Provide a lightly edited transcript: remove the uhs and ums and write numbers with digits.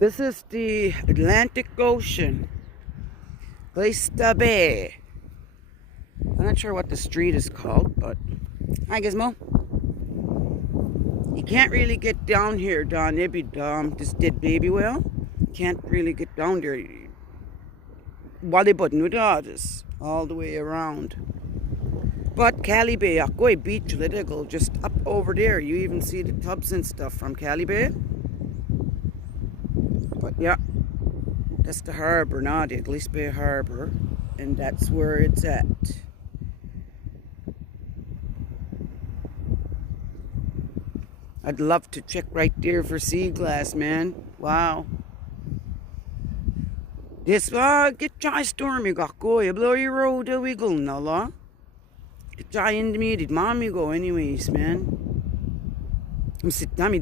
This is the Atlantic Ocean. Glace Bay. I'm not sure what the street is called, but hi Gizmo. You can't really get down here, Don Ibby, this dead baby whale. Can't really get down there. Wally button with others all the way around. But Cali Bay, Akoi Beach, Litigal, just up over there. You even see the tubs and stuff from Cali Bay. But yeah, that's the harbor now, the Glace Bay Harbor, and that's where it's at. I'd love to check right there for sea glass, man. Wow. This get jai stormy go. You blow your road a wiggle nala. Get jai into me, did mommy go anyways, man. I'm sitting, I'm